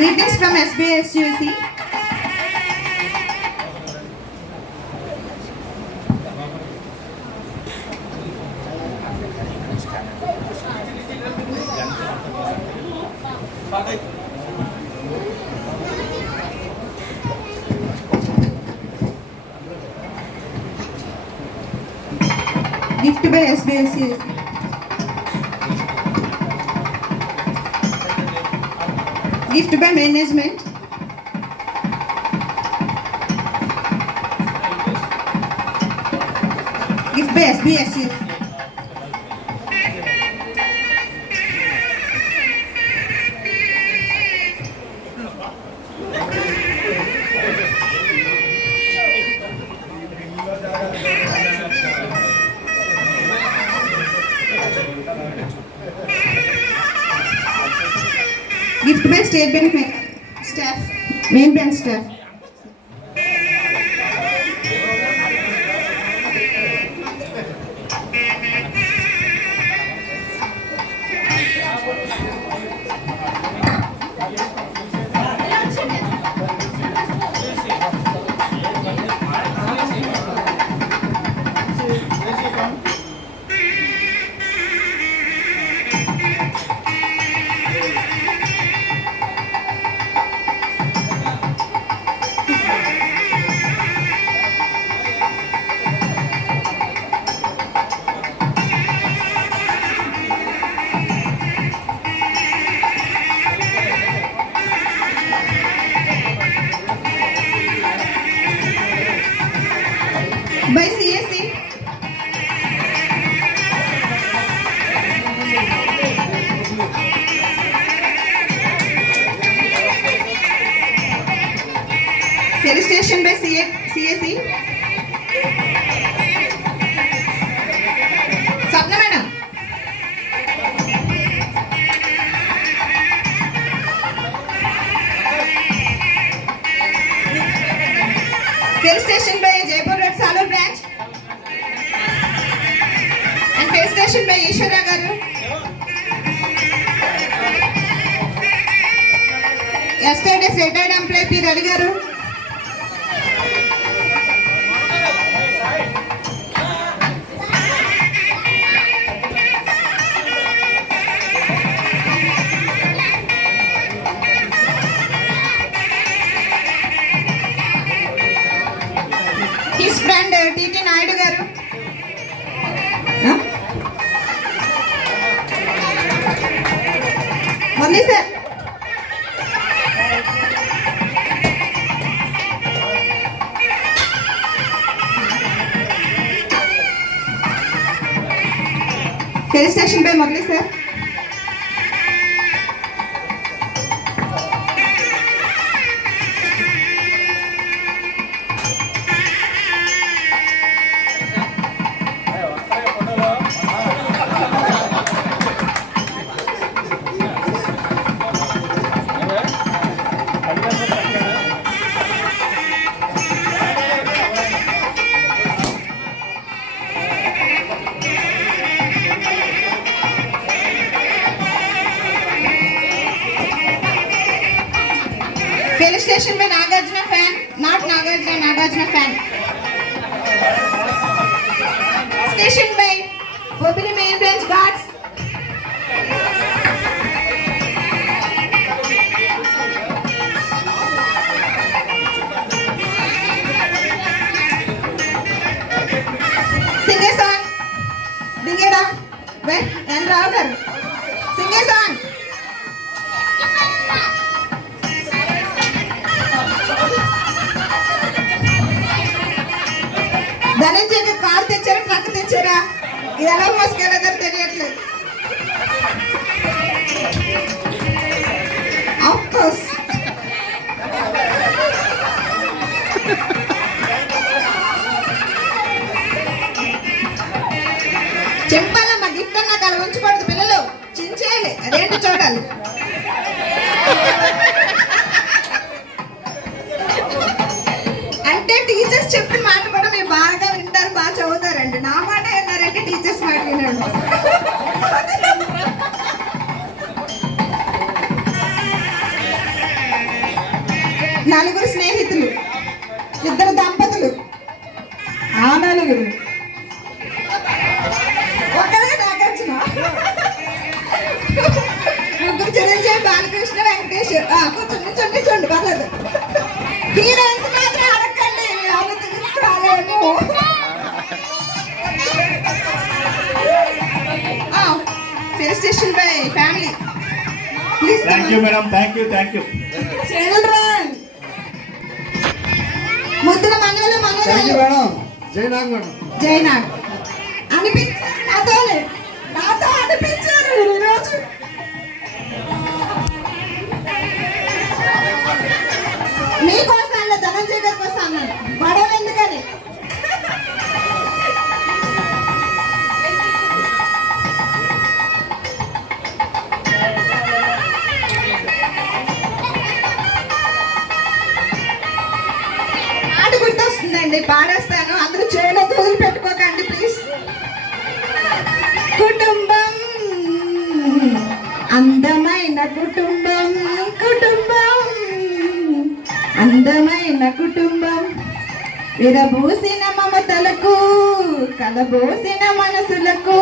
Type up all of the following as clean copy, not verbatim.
Greetings from SBI SUC. Gift by SBI SUC. Gift by management. Gift by SBSU. Gift by State Bank staff, main bank staff. దయచేసి. Swapna madam. Fill station by Jaipur road Salur branch and fill station by Eswara గారు. Yesterday's retired employee P. Ravi garu. His friend T.T. Naidu garu. Murli sir. Felicitation by Murli sir. Felicitation by Nagarjuna fan, not Nagarjuna, Nagarjuna fan. Station by Bobini main branch guards. Sing a song. Bring it up. Well, and Rao. Sing a song. Dhananjay కార్ తెచ్చారా ట్రక్ తెచ్చారా ఇది ఎలా మోసుకెళ్ళదో తెలియట్లేదు. Of course చెప్పాలమ్మా గిఫ్ట్ అన్నాక అలా ఉంచకూడదు పిల్లలు చించేయాలి అదేంటో చూడాలి. అంటే టీచర్స్ చెప్పిన మాట కూడా మీరు బాగా వింటారు బాగా చదువుతారండి. నా మాట విన్నారంటే టీచర్స్ మాట వినండి. నలుగురు స్నేహితులు, ఇద్దరు దంపతులు, ఆ నలుగురు ఒకరిగా నాగార్జున, ముగ్గురు చిరంజీవి, బాలకృష్ణ, వెంకటేష్. కూర్చోండి చూడండి పర్లేదు. హీరోయిన్స్ మాత్రం అడగండి అవి తీసుకురాలేము. Felicitation by family. Please. Thank you, madam. Thank you. Children. ముద్దుల మంగళ Thank you, madam. Jaynaag madam. Naag అనిపించారు నాతో అనిపించారు ఈరోజు. మీకోసం అన్న ధనంజయ్ గారి కోసం అన్నాను గొడవ ఎందుకని. పాట గుర్తొస్తుందండి పాడేస్తాను అందరూ చేయలో తోలు పెట్టుకోకండి ప్లీజ్. కుటుంబం అందమైన కుటుంబం, కుటుంబం అందమైన కుటుంబం, విరబూసిన మమతలకు కలబోసిన మనసులకు,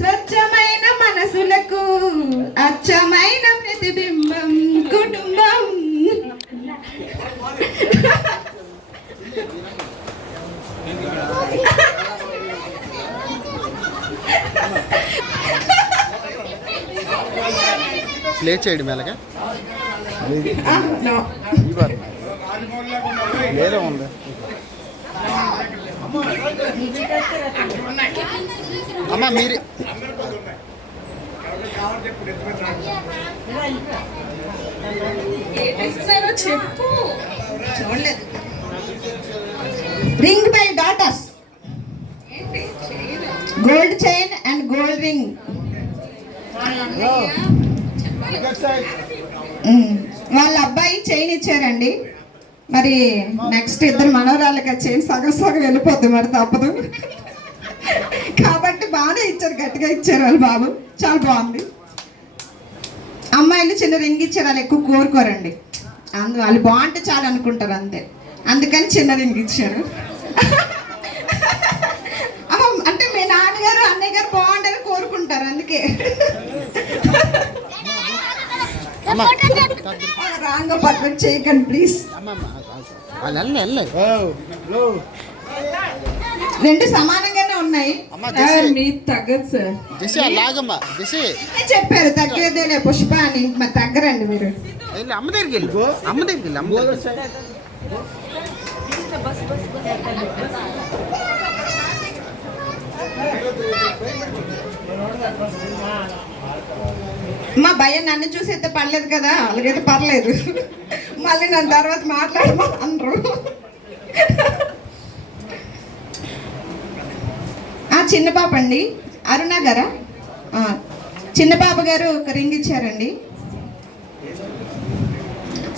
స్వచ్ఛమైన మనసులకు అచ్చమైన ప్రతిబింబం కుటుంబం. ప్లే చేయండి మెల్లగా. వేరే ఉంది అమ్మా మీరు చెప్పు చూడలేదు. Ring by daughters, gold chain and gold ring. వాళ్ళ అబ్బాయి చైన్ ఇచ్చారండి. మరి నెక్స్ట్ ఇద్దరు మనవరాళ్ళకి ఆ చైన్ సగం సగం వెళ్ళిపోద్ది, మరి తప్పదు. కాబట్టి బాగానే ఇచ్చారు, గట్టిగా ఇచ్చారు వాళ్ళు బాబు, చాలా బాగుంది. అమ్మాయిలు చిన్న రింగ్ ఇచ్చారు, వాళ్ళు ఎక్కువ కోరుకోరండి, వాళ్ళు బాగుంటే చాలా అనుకుంటారు అంతే, అందుకని చిన్న రింగ్ ఇచ్చారు. అంటే మీ నాన్నగారు అన్నయ్య గారు బాగుంటారని కోరుకుంటారు, అందుకే. రాంగ్ పర్ఫెక్ట్ చేయకండి ప్లీజ్. రెండు సమానంగానే ఉన్నాయి. మీకు తగ్గదు సార్. చెప్పారు తగ్గేదేలే పుష్ప అని, మరి తగ్గరండి మీరు. అమ్మ దగ్గరికి వెళ్ళు, అమ్మ దగ్గరికి వెళ్ళు, అమ్మ దగ్గరికి. మా భయం నన్ను చూసి అయితే పర్లేదు కదా, అలాగైతే పర్లేదు, మళ్ళీ నన్ను తర్వాత మాట్లాడమా అనరు. చిన్న పాప అండి, అరుణ గారా, చిన్న పాప గారు ఒక రింగ్ ఇచ్చారండి.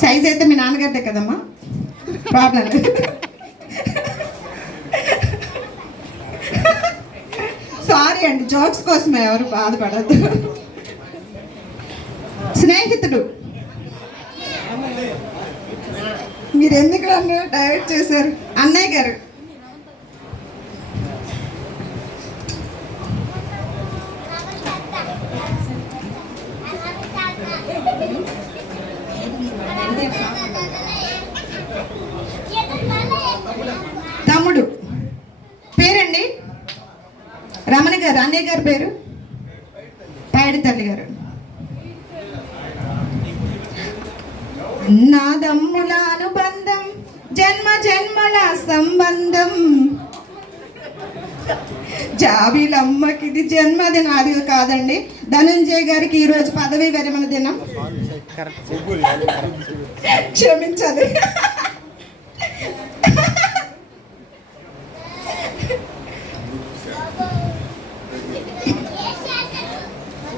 సైజ్ అయితే మీ నాన్నగారిదే కదమ్మా, ప్రాబ్లం లేదు. సారీ అండి, జోక్స్ కోసమే, ఎవరు బాధపడద్దు. స్నేహితుడు, మీరు ఎందుకు నన్ను డైవర్ట్ చేశారు? అన్నయ్య గారు, తమ్ముడు పేరండి రమణ గారు, అన్నయ్య గారి పేరు పైడి తల్లి గారు. నాదమ్ముల అనుబంధం, జన్మ జన్మల సంబంధం, జాబిలమ్మకి ఇది జన్మదినం. అది కాదండి, ధనంజయ్ గారికి ఈరోజు పదవీ విరమణ దినం, క్షమించాలి.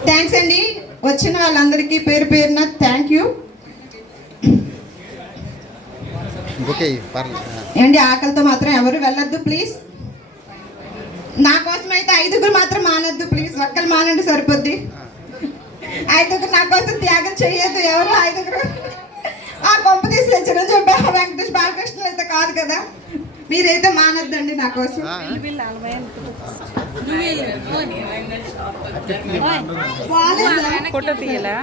థ్యాంక్స్ అండి, వచ్చిన వాళ్ళందరికీ పేరు పేరున థ్యాంక్ యూ. ఏంటి ఆకలితో మాత్రం ఎవరు వెళ్ళొద్దు ప్లీజ్. నా కోసం అయితే 5గురు మాత్రం మానొద్దు ప్లీజ్, ఒక్కరు మానండి సరిపోద్ది. 5గురు నా కోసం త్యాగం చేయొద్దు ఎవరు 5గురు. ఆ కొంప తీసి చిరంజీవి వెంకటేష్ బాలకృష్ణ అయితే కాదు కదా, మీరైతే మానొద్దండి నా కోసం. ఫోటో తీయాలా?